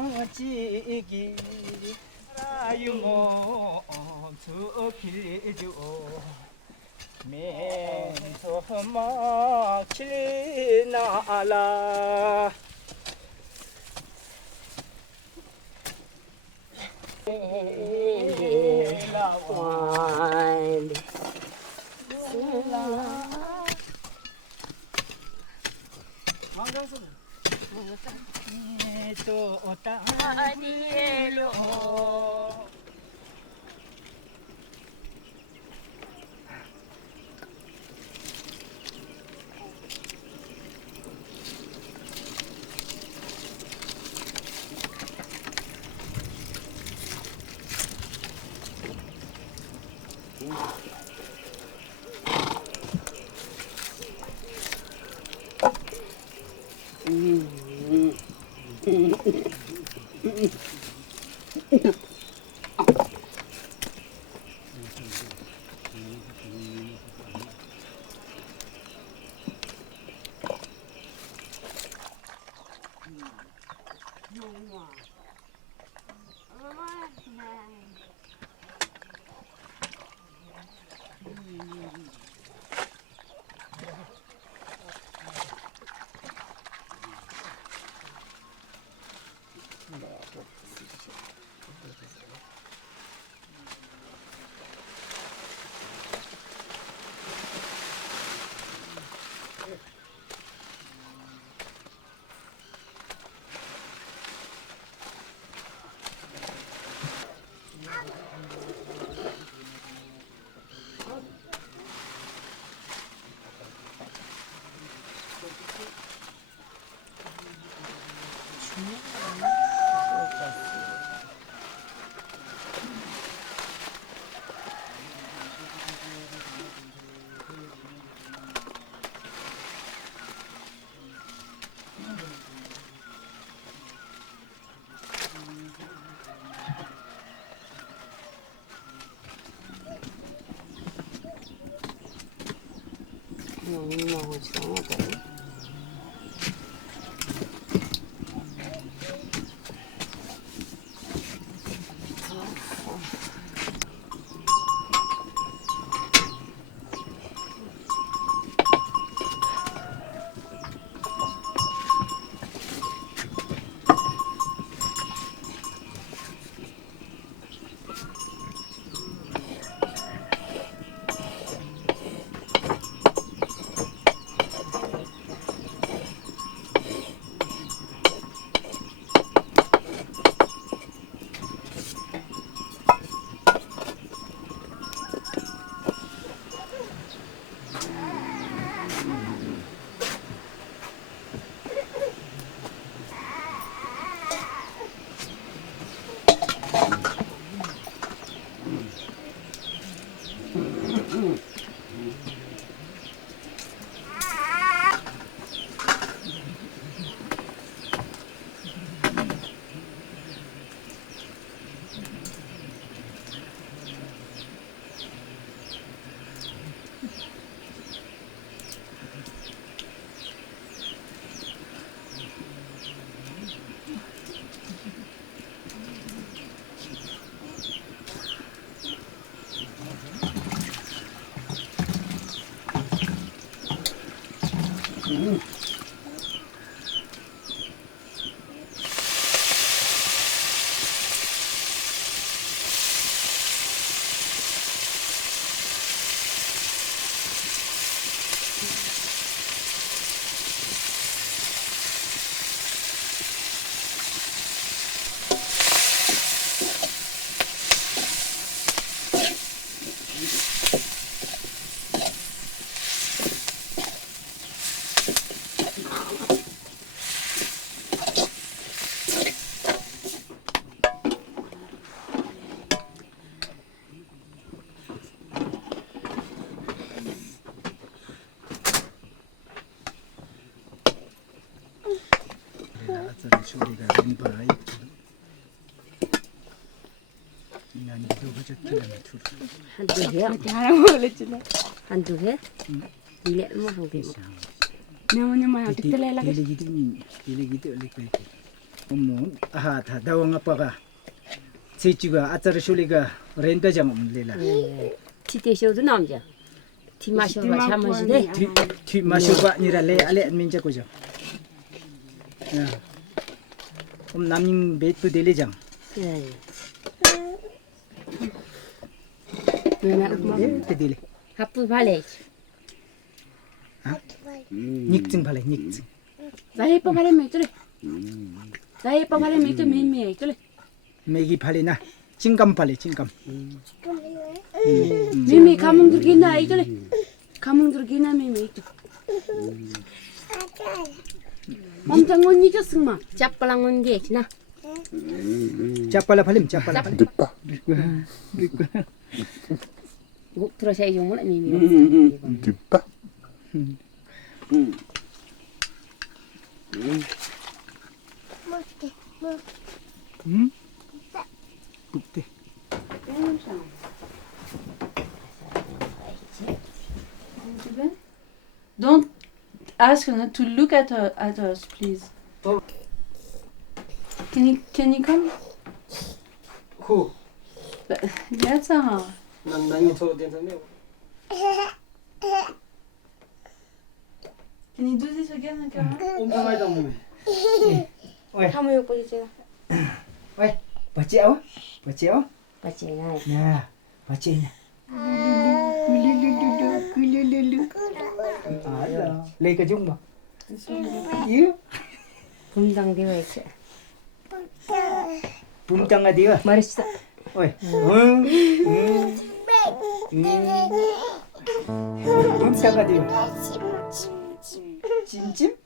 라마치기 라유모 수길주 멘소마 칠나라 또 따니엘로 아저리 소리가 랭바이 난 누가 저기는 둘 한두 개? 하나 먹을랬잖아. 한두 개? 이래 먹은 게 nhưng mà thực tế là cái 딜리기도 올리게 어머 아하 다 다왕 아빠가 제주가 아저리 소리가 렌다장 없는데라 티대쇼도 남자 티마쇼가 참으시대 뒤 마셔봐 아니라 레 알레 민자고죠 남님 베트 딜리장 딜리 하프 발레 닉증 발레 닉증 자이 빠바레 메트레 자이 빠바레 메트 메메 그래 메기 발레나 징감 발레 징감 메메 가문 들기나 이거래 가문 들기나 메메 이거 엄청 못 이겼으마 짭발랑 온게 있나 짜빨라 발렘 짜빨라 발렘 국 들어서 이 정도는 메메 뒷바. 북대 Don't ask her to look at us, please. Oh. Can you come? Who? That's a. 난이 더 된다며. Can you do this again, Kara? 엄청 많이 담으면. 한번 욕 보이지 왜 버찌어 버찌어 맞지 야 버찌냐 꿀룰룰루 알아 레이가 좀 봐. 유 분당되어 있어 붐땅아 디와 말했어 왜 붐땅아 디와 찜찜